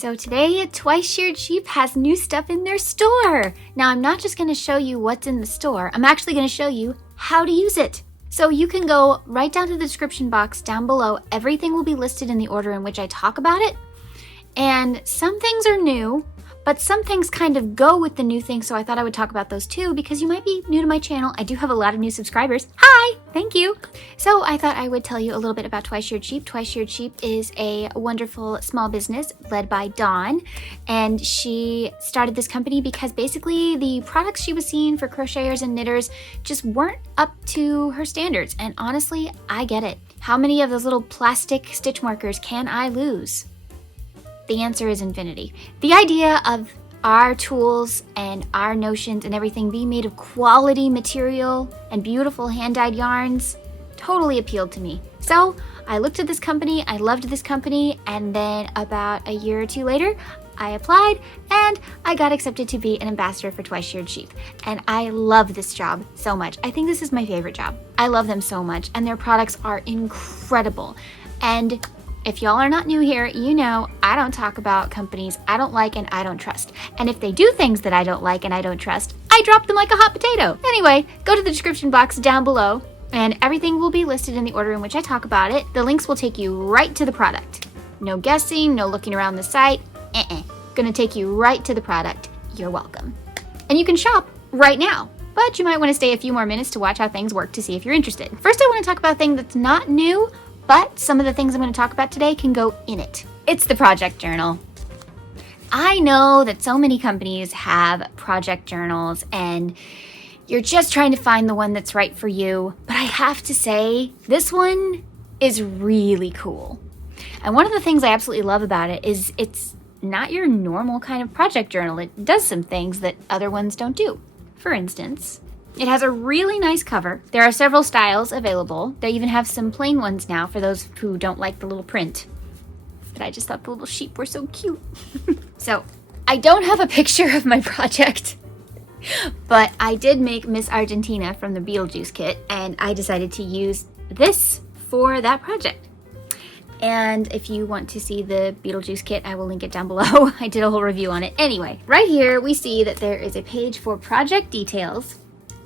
So today, Twice Sheared Sheep has new stuff in their store. Now, I'm not just going to show you what's in the store. I'm actually going to show you how to use it. So you can go right down to the description box down below. Everything will be listed in the order in which I talk about it. And some things are new, but some things kind of go with the new things, so I thought I would talk about those too because you might be new to my channel. I do have a lot of new subscribers. Hi! Thank you! So I thought I would tell you a little bit about Twice Sheared Sheep. Twice Sheared Sheep is a wonderful small business led by Dawn, and she started this company because basically the products she was seeing for crocheters and knitters just weren't up to her standards, and honestly, I get it. How many of those little plastic stitch markers can I lose? The answer is infinity. The idea of our tools and our notions and everything being made of quality material and beautiful hand-dyed yarns totally appealed to me. So I looked at this company, I loved this company, and then about a year or two later, I applied and I got accepted to be an ambassador for Twice Sheared Sheep. And I love this job so much. I think this is my favorite job. I love them so much, and their products are incredible. And if y'all are not new here, you know I don't talk about companies I don't like and I don't trust. And if they do things that I don't like and I don't trust, I drop them like a hot potato. Anyway, go to the description box down below and everything will be listed in the order in which I talk about it. The links will take you right to the product. No guessing, no looking around the site. Gonna take you right to the product. You're welcome. And you can shop right now. But you might want to stay a few more minutes to watch how things work to see if you're interested. First, I want to talk about a thing that's not new, but some of the things I'm going to talk about today can go in it. It's the project journal. I know that so many companies have project journals and you're just trying to find the one that's right for you, but I have to say, this one is really cool. And one of the things I absolutely love about it is it's not your normal kind of project journal. It does some things that other ones don't do. For instance, it has a really nice cover. There are several styles available. They even have some plain ones now for those who don't like the little print. But I just thought the little sheep were so cute. So, I don't have a picture of my project, but I did make Miss Argentina from the Beetlejuice kit, and I decided to use this for that project. And if you want to see the Beetlejuice kit, I will link it down below. I did a whole review on it. Anyway, right here we see that there is a page for project details.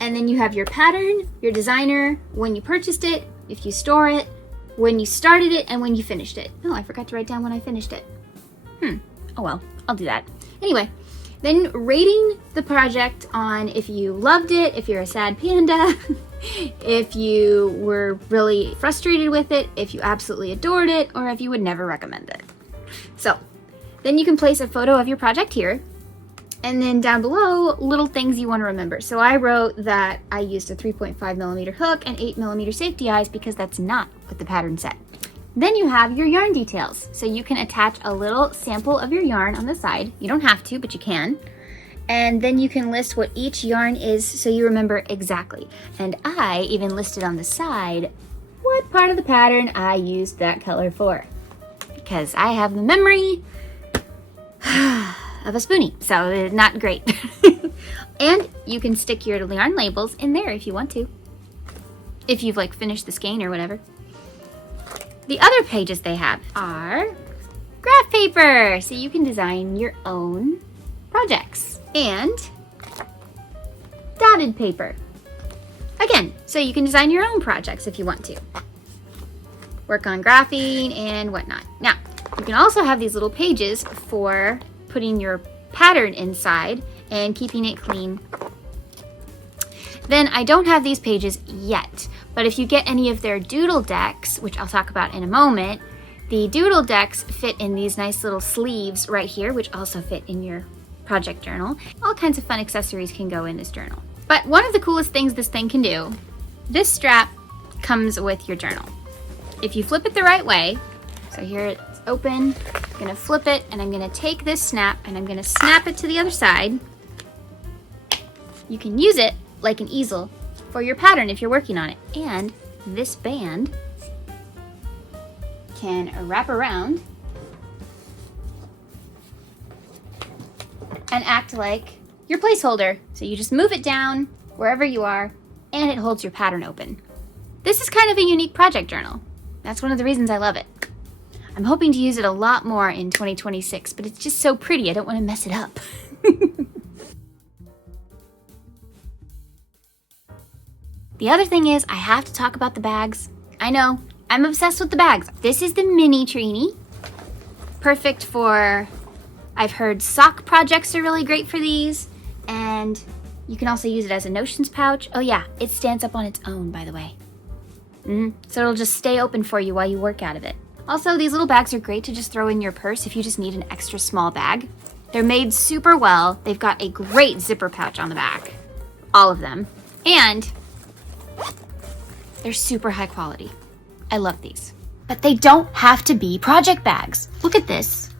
And then you have your pattern, your designer, when you purchased it, if you store it, when you started it, and when you finished it. Oh, I forgot to write down when I finished it. Oh well, I'll do that. Anyway, then rating the project on if you loved it, if you're a sad panda, if you were really frustrated with it, if you absolutely adored it, or if you would never recommend it. So, then you can place a photo of your project here. And then down below, little things you want to remember. So I wrote that I used a 3.5mm hook and 8mm safety eyes because that's not what the pattern said. Then you have your yarn details. So you can attach a little sample of your yarn on the side. You don't have to, but you can. And then you can list what each yarn is so you remember exactly. And I even listed on the side what part of the pattern I used that color for. Because I have the memory of a Spoonie, so not great. And you can stick your yarn labels in there if you want to. If you've like finished the skein or whatever. The other pages they have are graph paper, so you can design your own projects. And dotted paper. Again, so you can design your own projects if you want to. Work on graphing and whatnot. Now, you can also have these little pages for putting your pattern inside and keeping it clean. Then I don't have these pages yet, but if you get any of their doodle decks, which I'll talk about in a moment, the doodle decks fit in these nice little sleeves right here, which also fit in your project journal. All kinds of fun accessories can go in this journal. But one of the coolest things this thing can do, this strap comes with your journal. If you flip it the right way, so here it's open, I'm gonna flip it and I'm gonna take this snap and I'm gonna snap it to the other side. You can use it like an easel for your pattern if you're working on it. And this band can wrap around and act like your placeholder. So you just move it down wherever you are and it holds your pattern open. This is kind of a unique project journal. That's one of the reasons I love it. I'm hoping to use it a lot more in 2026, but it's just so pretty. I don't want to mess it up. The other thing is I have to talk about the bags. I know, I'm obsessed with the bags. This is the mini Trini. Perfect for, I've heard sock projects are really great for these. And you can also use it as a notions pouch. Oh yeah, it stands up on its own, by the way. So it'll just stay open for you while you work out of it. Also, these little bags are great to just throw in your purse if you just need an extra small bag. They're made super well. They've got a great zipper pouch on the back. All of them. And they're super high quality. I love these. But they don't have to be project bags. Look at this.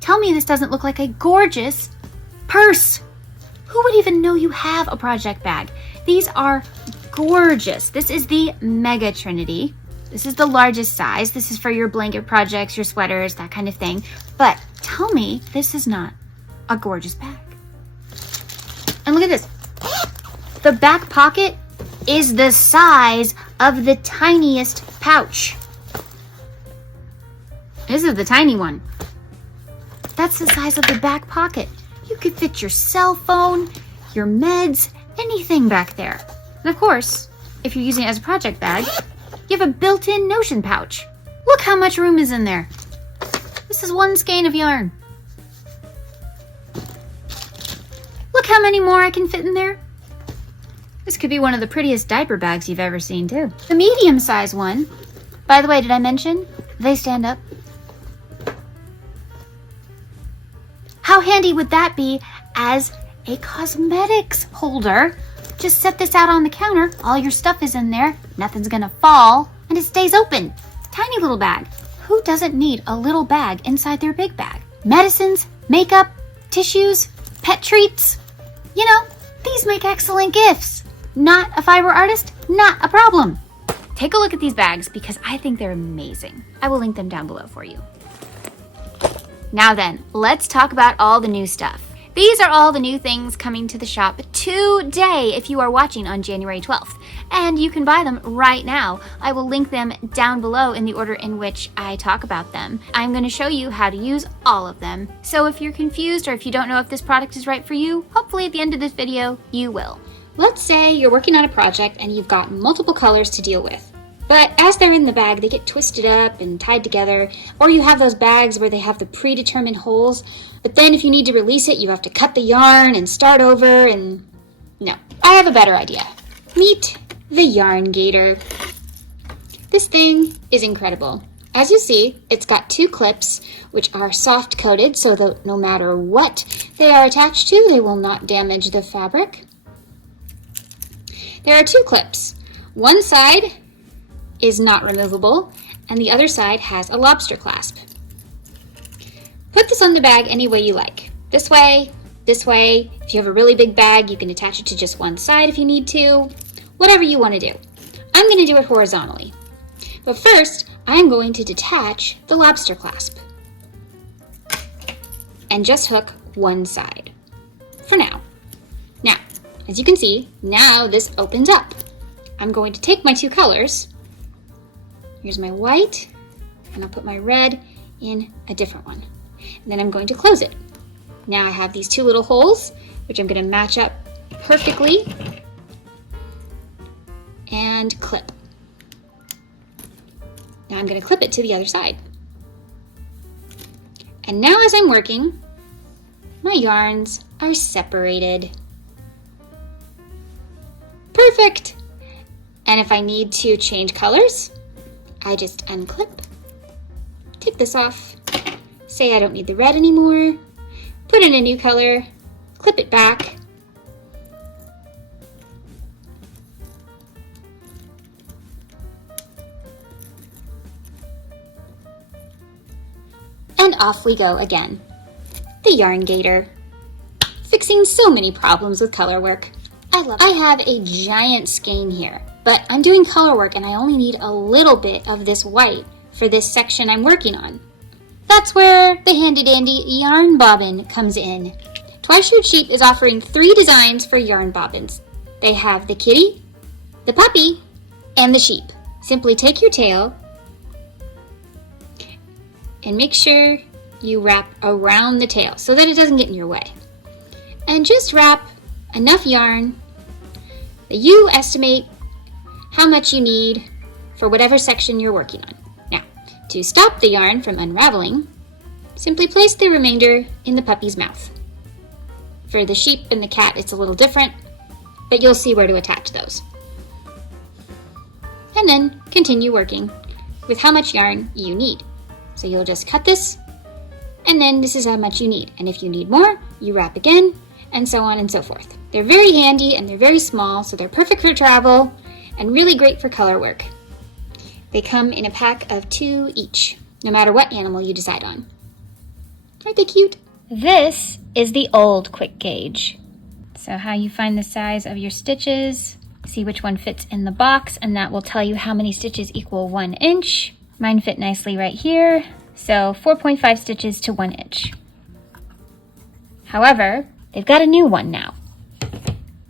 Tell me this doesn't look like a gorgeous purse. Who would even know you have a project bag? These are gorgeous. This is the Mega Trinity. This is the largest size. This is for your blanket projects, your sweaters, that kind of thing. But tell me this is not a gorgeous bag. And look at this. The back pocket is the size of the tiniest pouch. This is the tiny one. That's the size of the back pocket. You could fit your cell phone, your meds, anything back there. And of course, if you're using it as a project bag, you have a built-in notion pouch. Look how much room is in there. This is one skein of yarn. Look how many more I can fit in there. This could be one of the prettiest diaper bags you've ever seen, too. The medium-sized one, by the way, did I mention they stand up? How handy would that be as a cosmetics holder? Just set this out on the counter, all your stuff is in there, nothing's gonna fall, and it stays open. Tiny little bag. Who doesn't need a little bag inside their big bag? Medicines, makeup, tissues, pet treats. You know, these make excellent gifts. Not a fiber artist? Not a problem. Take a look at these bags because I think they're amazing. I will link them down below for you. Now then, let's talk about all the new stuff. These are all the new things coming to the shop today if you are watching on January 12th. And you can buy them right now. I will link them down below in the order in which I talk about them. I'm going to show you how to use all of them. So if you're confused or if you don't know if this product is right for you, hopefully at the end of this video, you will. Let's say you're working on a project and you've got multiple colors to deal with. But as they're in the bag, they get twisted up and tied together, or you have those bags where they have the predetermined holes, but then if you need to release it, you have to cut the yarn and start over, and no. I have a better idea. Meet the Yarn Gator. This thing is incredible. As you see, it's got two clips, which are soft coated, so that no matter what they are attached to, they will not damage the fabric. There are two clips. One side is not removable, and the other side has a lobster clasp. Put this on the bag any way you like. This way, this way. If you have a really big bag, you can attach it to just one side if you need to. Whatever you want to do. I'm going to do it horizontally. But first, I'm going to detach the lobster clasp and just hook one side for now. Now, as you can see, now this opens up. I'm going to take my two colors. Here's my white, and I'll put my red in a different one. And then I'm going to close it. Now I have these two little holes, which I'm going to match up perfectly and clip. Now I'm going to clip it to the other side. And now as I'm working, my yarns are separated. Perfect! And if I need to change colors, I just unclip, take this off, say I don't need the red anymore, put in a new color, clip it back, and off we go again. The Yarn Gator, fixing so many problems with color work. I love it. I have a giant skein here, but I'm doing color work and I only need a little bit of this white for this section I'm working on. That's where the handy dandy yarn bobbin comes in. Twice Sheared Sheep is offering 3 designs for yarn bobbins. They have the kitty, the puppy, and the sheep. Simply take your tail and make sure you wrap around the tail so that it doesn't get in your way. And just wrap enough yarn that you estimate how much you need for whatever section you're working on. Now, to stop the yarn from unraveling, simply place the remainder in the puppy's mouth. For the sheep and the cat, it's a little different, but you'll see where to attach those. And then continue working with how much yarn you need. So you'll just cut this, and then this is how much you need. And if you need more, you wrap again, and so on and so forth. They're very handy and they're very small, so they're perfect for travel and really great for color work. They come in a pack of 2 each, no matter what animal you decide on. Aren't they cute? This is the old quick gauge. So how you find the size of your stitches, see which one fits in the box, and that will tell you how many stitches equal 1 inch. Mine fit nicely right here, so 4.5 stitches to 1 inch. However, they've got a new one now.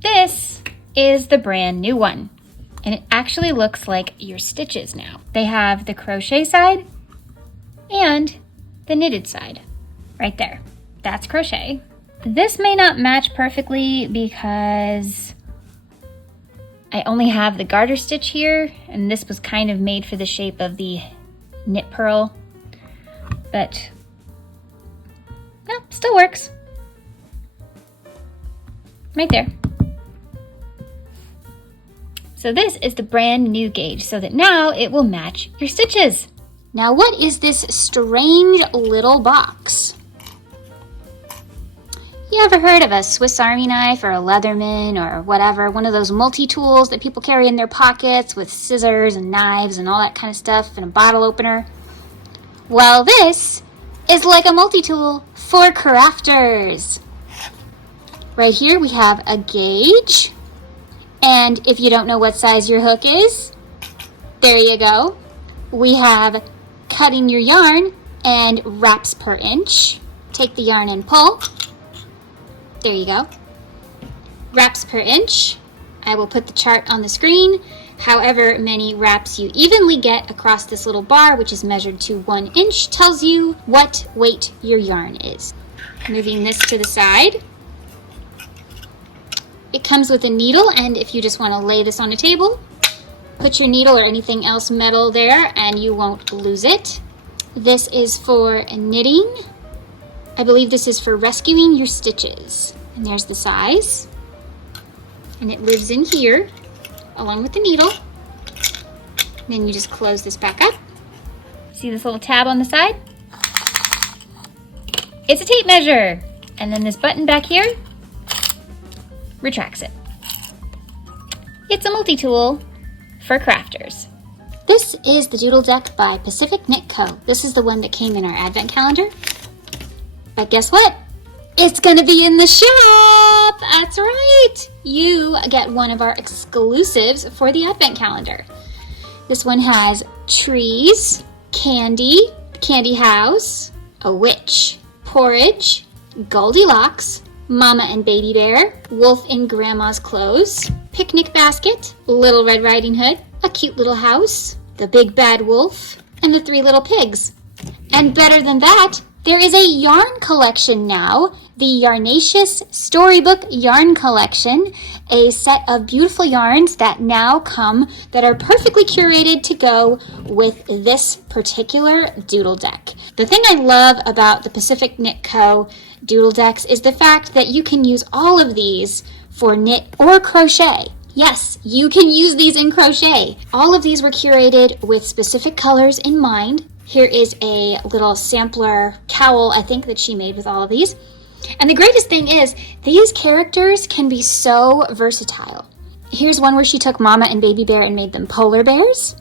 This is the brand new one, and it actually looks like your stitches now. They have the crochet side and the knitted side right there. That's crochet. This may not match perfectly because I only have the garter stitch here, and this was kind of made for the shape of the knit purl, but no, still works. Right there. So this is the brand new gauge, so that now it will match your stitches. Now what is this strange little box? You ever heard of a Swiss Army knife or a Leatherman or whatever, one of those multi-tools that people carry in their pockets with scissors and knives and all that kind of stuff and a bottle opener? Well, this is like a multi-tool for crafters. Right here we have a gauge, and if you don't know what size your hook is, there you go. We have cutting your yarn and wraps per inch. Take the yarn and pull. There you go. Wraps per inch. I will put the chart on the screen. However many wraps you evenly get across this little bar, which is measured to 1 inch, tells you what weight your yarn is. Moving this to the side. It comes with a needle, and if you just want to lay this on a table, put your needle or anything else metal there and you won't lose it. This is for knitting. I believe this is for rescuing your stitches. And there's the size. And it lives in here along with the needle. And then you just close this back up. See this little tab on the side? It's a tape measure. And then this button back here retracts it. It's a multi-tool for crafters. This is the Doodle Deck by Pacific Knit Co. This is the one that came in our advent calendar. But guess what? It's gonna be in the shop! That's right! You get one of our exclusives for the advent calendar. This one has trees, candy, candy house, a witch, porridge, Goldilocks, Mama and Baby Bear, Wolf in Grandma's Clothes, picnic basket, Little Red Riding Hood, a cute little house, the Big Bad Wolf, and the 3 little pigs. And better than that, there is a yarn collection now, the Yarnaceous Storybook Yarn Collection, a set of beautiful yarns that now come that are perfectly curated to go with this particular Doodle Deck. The thing I love about the Pacific Knit Co. Doodle Decks is the fact that you can use all of these for knit or crochet. Yes, you can use these in crochet. All of these were curated with specific colors in mind. Here is a little sampler cowl, I think, that she made with all of these. And the greatest thing is, these characters can be so versatile. Here's one where she took Mama and Baby Bear and made them polar bears.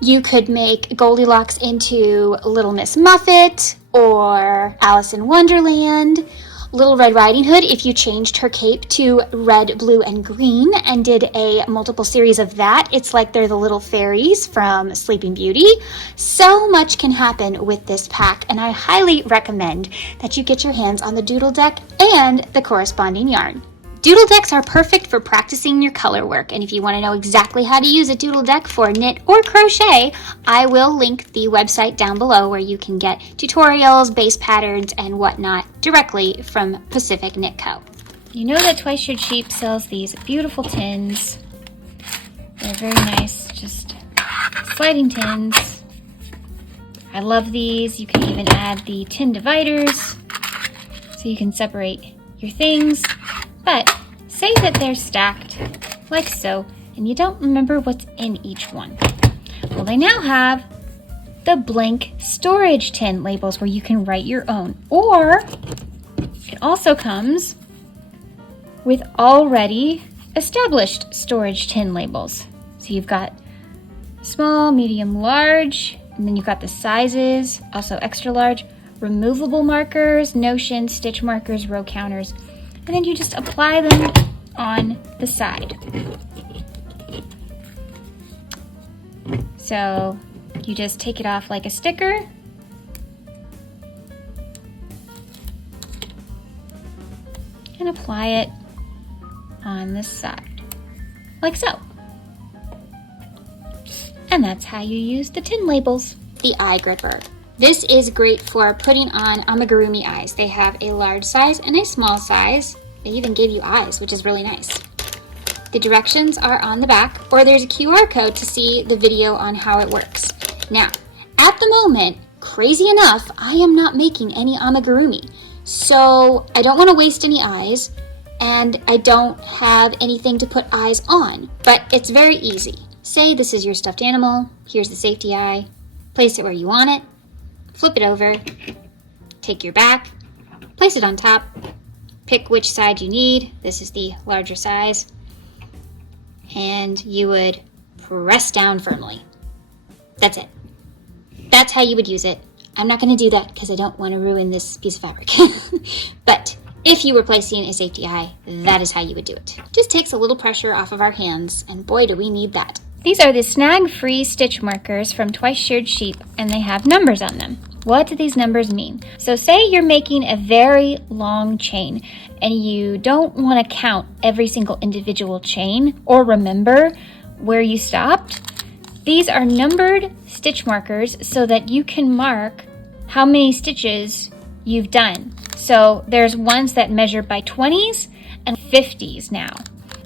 You could make Goldilocks into Little Miss Muffet or Alice in Wonderland. Little Red Riding Hood, if you changed her cape to red, blue, and green and did a multiple series of that, it's like they're the little fairies from Sleeping Beauty. So much can happen with this pack, and I highly recommend that you get your hands on the Doodle Deck and the corresponding yarn. Doodle decks are perfect for practicing your color work, and if you want to know exactly how to use a doodle deck for knit or crochet, I will link the website down below where you can get tutorials, base patterns, and whatnot directly from Pacific Knit Co. You know that Twice Sheared Sheep sells these beautiful tins. They're very nice, just sliding tins. I love these. You can even add the tin dividers so you can separate your things. But say that they're stacked like so, and you don't remember what's in each one. Well, they now have the blank storage tin labels where you can write your own. Or it also comes with already established storage tin labels. So you've got small, medium, large, and then you've got the sizes, also extra large, removable markers, notion, stitch markers, row counters. And then you just apply them on the side. So you just take it off like a sticker. And apply it on the side, like so. And that's how you use the tin labels. The eye gripper. This is great for putting on amigurumi eyes. They have a large size and a small size. They even give you eyes, which is really nice. The directions are on the back, or there's a QR code to see the video on how it works. Now, at the moment, crazy enough, I am not making any amigurumi. So I don't want to waste any eyes, and I don't have anything to put eyes on, but it's very easy. Say this is your stuffed animal, here's the safety eye, place it where you want it, flip it over, take your back, place it on top, pick which side you need. This is the larger size. And you would press down firmly. That's it. That's how you would use it. I'm not going to do that because I don't want to ruin this piece of fabric. But if you were placing a safety eye, that is how you would do it. Just takes a little pressure off of our hands, and boy, do we need that. These are the snag-free stitch markers from Twice Sheared Sheep, and they have numbers on them. What do these numbers mean? So say you're making a very long chain and you don't want to count every single individual chain or remember where you stopped. These are numbered stitch markers so that you can mark how many stitches you've done. So there's ones that measure by 20s and 50s now.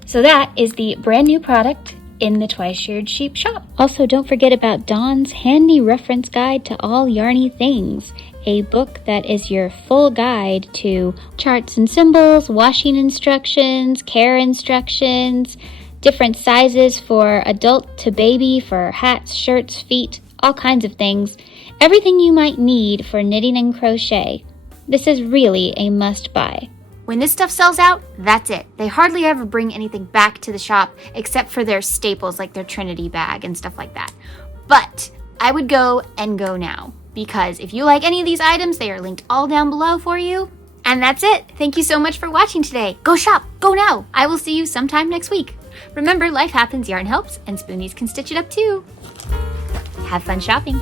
So that is the brand new product in the Twice Sheared Sheep shop. Also, don't forget about Dawn's handy reference guide to all yarny things, a book that is your full guide to charts and symbols, washing instructions, care instructions, different sizes for adult to baby, for hats, shirts, feet, all kinds of things, everything you might need for knitting and crochet. This is really a must-buy. When this stuff sells out, that's it. They hardly ever bring anything back to the shop except for their staples like their Trinity bag and stuff like that. But I would go and go now, because if you like any of these items, they are linked all down below for you. And that's it. Thank you so much for watching today. Go shop, go now. I will see you sometime next week. Remember, life happens, yarn helps, and spoonies can stitch it up too. Have fun shopping.